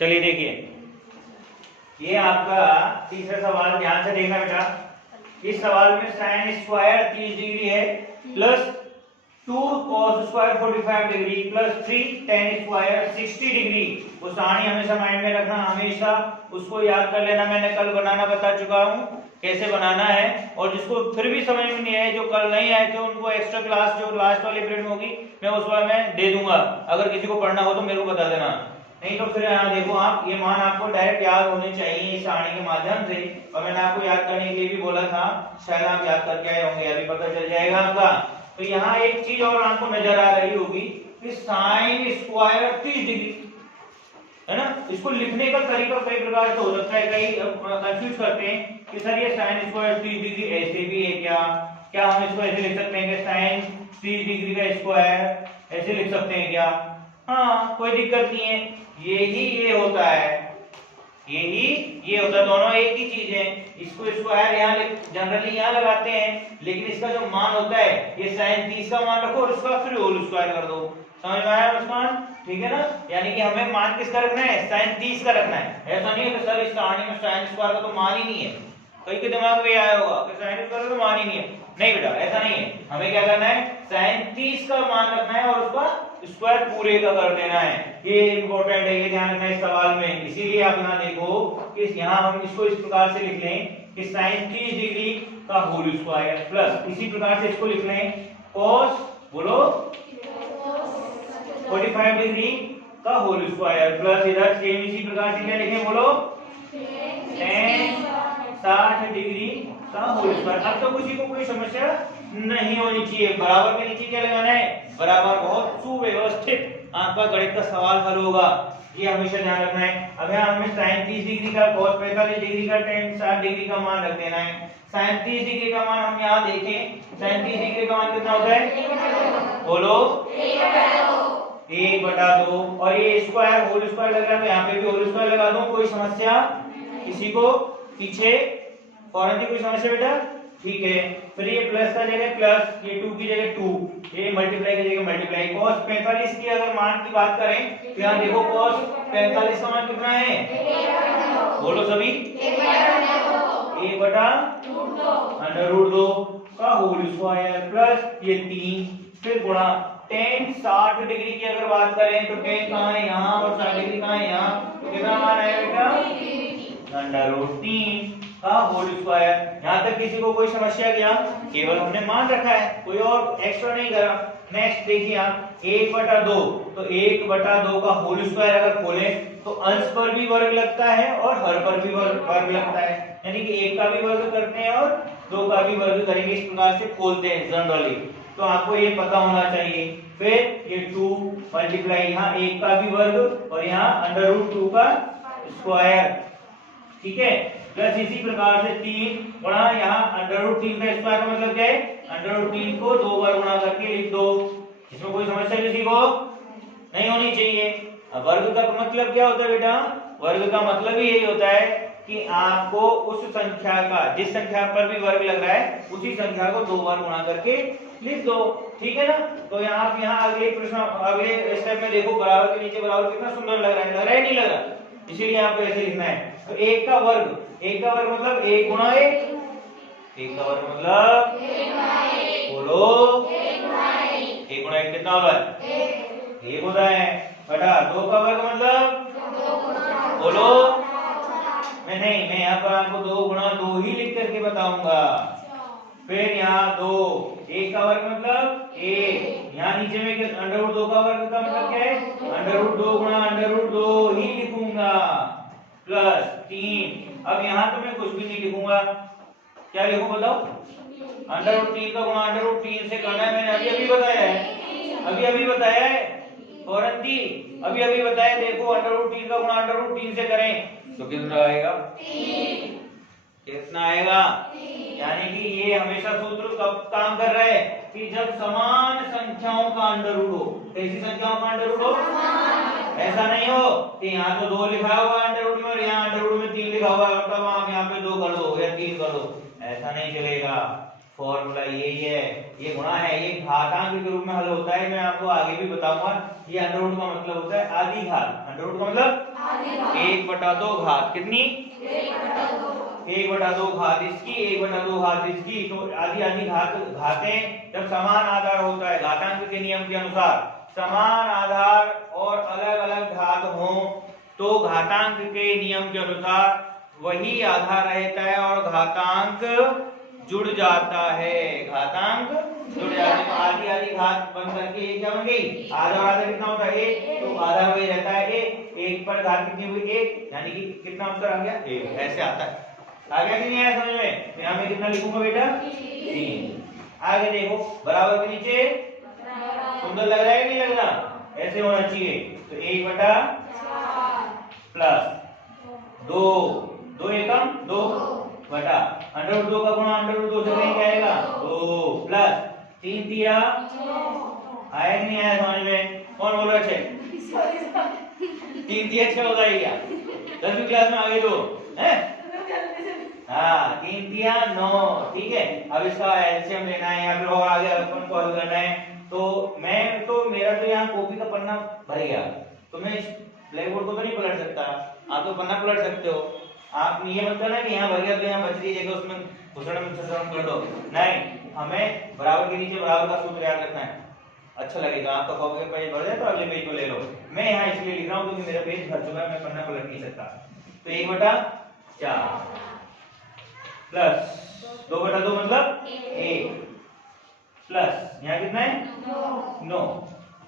चलिए देखिए, ये आपका तीसरा सवाल, ध्यान से देखना बेटा। इस सवाल में साइन स्क्वायर 30 डिग्री है plus 2 cos square 45 degree plus 3 tan square 60 degree. वो सारणी हमेशा माइंड में रखना, हमेशा उसको याद कर लेना। मैंने कल बनाना बता चुका हूँ कैसे बनाना है, और जिसको फिर भी समझ में नहीं आए, जो कल नहीं आए थे, उनको एक्स्ट्रा क्लास जो लास्ट वाली पीरियड में होगी मैं उस बार में दे दूंगा। अगर किसी को पढ़ना हो तो मेरे को बता देना, नहीं तो फिर यहाँ देखो आप, ये मान आपको डायरेक्ट याद होने चाहिए इस सारणी के माध्यम से। और मैंने आपको याद करने के लिए भी बोला था, शायद आप याद करके आए होंगे, अभी पता चल जाएगा आपका। तो यहाँ एक चीज और आपको नजर आ रही होगी कि साइन स्क्वायर 30 डिग्री है ना। इसको लिखने का तरीका कई प्रकार से हो सकता है, कई कंफ्यूज करते हैं कि सर ये साइन स्क्वायर 30 डिग्री ऐसे भी है क्या? क्या हम इसको ऐसे लिख सकते हैं कि साइन 30 डिग्री का स्क्वायर ऐसे लिख सकते हैं क्या? हाँ, कोई दिक्कत नहीं है। यही ये होता है, यही ये होता है, दोनों एक ही चीज है। इसको स्क्वायर यहाँ जनरली यहाँ लगाते हैं, लेकिन इसका जो मान होता है ये साइन 30 का मान रखो और इसका फिर होल स्क्वायर कर दो। समझ में आया मुस्कान? ठीक है ना। यानी कि हमें मान किसका रखना है? साइन 30 का रखना है। ऐसा नहीं है कि सर इस कहानी में साइन स्क्वायर का तो मान ही नहीं है। कई के दिमाग में आया होगा कि साइन स्क्वायर का तो मान ही नहीं है। नहीं बेटा, ऐसा नहीं है। हमें क्या करना है? साइन 30 का मान रखना है और उसका स्क्वायर पूरे का कर देना है। ये इंपॉर्टेंट है, ये ध्यान रखना है इस सवाल में। इसीलिए आप यहाँ देखो कि यहाँ हम इसको इस प्रकार से लिख लें कि साइन 30 डिग्री का होल स्क्वायर प्लस इसी प्रकार से इसको लिख लें cos, बोलो 45 डिग्री का होल स्क्वायर प्लस इधर सेम इसी प्रकार से क्या लिखें, बोलो tan 60 डिग्री का होल स्क्वायर। अब तो किसी को कोई समस्या नहीं होनी चाहिए। बराबर के नीचे क्या लगाना है? बराबर। बहुत सुव्यवस्थित आपका गणित का सवाल हल होगा, ये हमेशा ध्यान रखना है। अब यहाँ हमें साइन 30 डिग्री का, cos 45 डिग्री का, tan 60 डिग्री का मान रख देना है। साइन 30 डिग्री का मान हम यहाँ देखें, साइन 30 डिग्री का मान कितना होता है? बोलो 1/2। और ये स्क्वायर होल स्क्वायर लग रहा है तो यहाँ पे भी होल स्क्वायर लगा दूं। कोई समस्या किसी को पीछे फौरन की कोई समस्या बेटा? ठीक है। फिर ये प्लस का जगह प्लस, ये 2 की जगह 2, ये मल्टीप्लाई की जगह मल्टीप्लाई। cos 45 की अगर मान की बात करें तो यहाँ देखो cos 45 का मान कितना है? बोलो सभी 1/√2 का होल स्क्वायर प्लस ये 3, फिर गुणा tan 60 डिग्री की अगर बात करें तो tan कहाँ है? यहाँ, और 60 डिग्री कहाँ है? यहाँ। तो कितना मान आएगा बेटा? √3 का होल स्क्वायर। यहाँ तक किसी को कोई समस्या क्या? केवल हमने मान रखा है, कोई और एक्स्ट्रा नहीं करा। नेक्स्ट देखिए आप 1/2, तो 1/2 का होल स्क्वायर अगर खोले तो अंश पर भी वर्ग लगता है और हर पर भी वर्ग लगता है, यानी कि 1 का भी वर्ग करते हैं और 2 का भी वर्ग करेंगे। इस प्रकार से खोलते हैं जनरली, तो आपको ये पता होना चाहिए। फिर ये 2 मल्टीप्लाई यहाँ 1 का भी वर्ग और यहाँ √2 का स्क्वायर, ठीक है, प्लस इसी प्रकार से 3 गुणा यहाँ √3 का स्क्वायर का मतलब क्या है? √3 को 2 बार गुणा करके लिख दो। इसमें कोई समस्या किसी को नहीं होनी चाहिए। अब वर्ग का मतलब क्या होता है बेटा? वर्ग का मतलब ही यही होता है कि आपको उस संख्या का, जिस संख्या पर भी वर्ग लग रहा है उसी संख्या को 2 बार गुणा करके लिख दो, ठीक है ना। तो यहाँ आप यहाँ अगले प्रश्न, अगले स्टेप में देखो, बराबर के नीचे बराबर कितना सुंदर लग रहा है, लग रहा है नहीं लग रहा? इसीलिए आपको ऐसे लिखना है। तो 1 का वर्ग मतलब 1 गुणा 1, 1 का वर्ग मतलब बोलो 1 गुणा 1 कितना होता है? 1 होता है बेटा। 2 का वर्ग मतलब बोलो, मैं यहाँ पर आपको 2 गुणा 2 ही लिख करके बताऊंगा। फिर यहाँ 2, 1 का वर्ग मतलब 1, यहाँ नीचे में √2 का वर्ग का मतलब क्या है? √2 गुणा √2 ही लिखूंगा प्लस 3। अब यहाँ तो मैं कुछ भी नहीं लिखूंगा, क्या लिखूं बताओ? √3 का गुणा √3 से करना है, मैंने अभी बताया है, अभी बताया है फौरन दी, अभी बताया। देखो √3 का गुणा √3 से करें तो कितना आएगा? कितना आएगा? यानी कि ये हमेशा सूत्र कब काम कर रहा है? कि जब समान संख्याओं का अंडर रूट हो। कैसी संख्याओं का अंडर रूट हो? ऐसा नहीं हो कि यहाँ तो 2 लिखा हुआ अंडर रूट में और यहाँ अंडर रूट में 3 लिखा हुआ है, तब आप यहाँ पे 2 कर दो या 3 कर दो, ऐसा नहीं चलेगा। फॉर्मूला यही है, ये गुणा है, ये घातांक के रूप में हल होता है। मैं आपको आगे भी बताऊंगा। ये अंडर रूट का मतलब होता है आधी घात। अंडर रूट का मतलब 1/2 घात कितनी 1/2 घात इसकी 1/2 घात इसकी। तो आधी आधी घातें जब समान आधार होता है घातांक के नियम के अनुसार समान आधार और अलग अलग घात हो तो घातांक के नियम के अनुसार वही आधार रहता है और घातांक जुड़ जाता है। घातांक जुड़ जाते हैं तो आधी आधी घात बन करके एक क्या बन गई आधा और आधा कितना होता है 1 तो आधा वही रहता है 1 पर घात कितनी हुई 1 यानी कि कितना उत्तर आ गया 1 ऐसे आता है। आ गया कि नहीं आया समझ में? तो यहाँ मैं कितना लिखूंगा बेटा 3। आगे देखो बराबर के नीचे सुंदर लग रहा है कि नहीं लग रहा? ऐसे होना चाहिए। तो 1/4 प्लस 2 एकम 2 बटा √2 का गुणा √2 से कहीं क्या आएगा 2 प्लस 3 दिया आया कि नहीं आया समझ में? कौन बोल रहा है 3 दिया 6 होता है क्या 10वीं क्लास में आगे दो हैं? हाँ 3 दिया 9 ठीक है। अब इसका एलसीएम लेना है या फिर और आगे अपन को हल करना है। तो मैं तो मेरा तो यहाँ कॉपी का पन्ना भर गया तो मैं इस ब्लैक बोर्ड को तो नहीं पलट सकता। आप तो पन्ना पलट सकते हो। आप ये मत करना कि यहाँ भर गया तो यहाँ बच रही जगह उसमें घुसड़ में कर दो नहीं। हमें बराबर के नीचे बराबर का सूत्र याद रखना है। अच्छा लगेगा आपका कॉपी का पेज भर जाए तो अगले पेज को ले लो। मैं यहाँ इसलिए लिख रहा हूँ क्योंकि मेरा पेज भर चुका है मैं पन्ना पलट नहीं सकता। तो 1/4 प्लस 2/2 मतलब 1 प्लस यहाँ कितना है 9।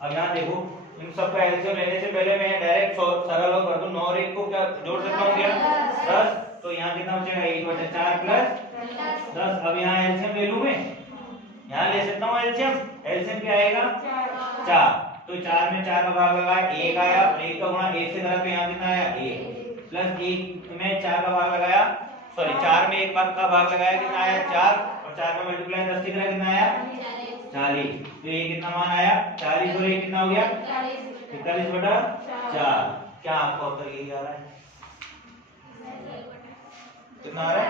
अब यहाँ देखो इन सब का एलसीएम लेने से पहले मैं डायरेक्ट सरल कर दूं 9 और 1 को क्या जोड़ सकता हूँ क्या 10। तो यहाँ कितना बचेगा 1/4 प्लस 10। अब यहाँ एलसीएम ले लूं मैं यहाँ ले सकता हूँ एलसीएम। एलसीएम क्या आएगा 4। तो 4 में 4 का भाग लगाया 1 आया 1 का गुणा 1 से करा तो यहाँ कितना आया 1 प्लस 1 में 4 का भाग लगाया सॉरी 4 में 1 का भाग लगाया कितना आया 4 और 4 का मल्टीप्लाई 10 से करा कितना आया 40। तो ये कितना मान आया 40 और ये कितना हो गया 41/4। क्या आपको उत्तर यही आ रहा है? कितना आ रहा है?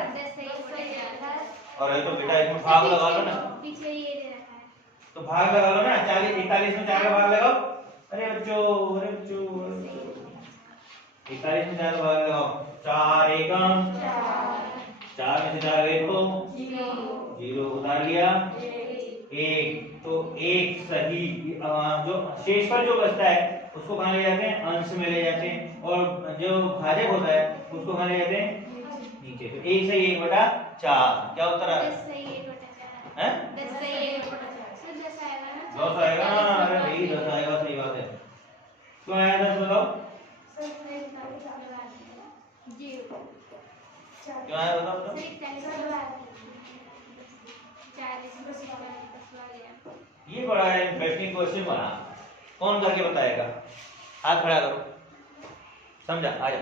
और ये तो बेटा इसमें भाग लगा लो ना तो भाग लगा लो ना 40 41 में 4 का भाग लगाओ। अरे बच्चों 41 में 4 का भाग लगाओ 4 एकम 4 में से 4 गए तो 0 उतार लिया 1। तो एक सही जो शेष पर जो बचता है उसको कहाँ ले जाते हैं अंश में ले जाते हैं और जो भाजक होता है उसको कहाँ ले जाते हैं नीचे। तो 1 सही 1/4 क्या उत्तर आ रहा है 10 आएगा ना। अरे भाई 10 आएगा सही बात है। क्यों आया 10 बताओ क्यों आया बताओ ये बड़ा इंटरेस्टिंग क्वेश्चन बना। कौन करके बताएगा? हाथ खड़ा करो समझा आ जा।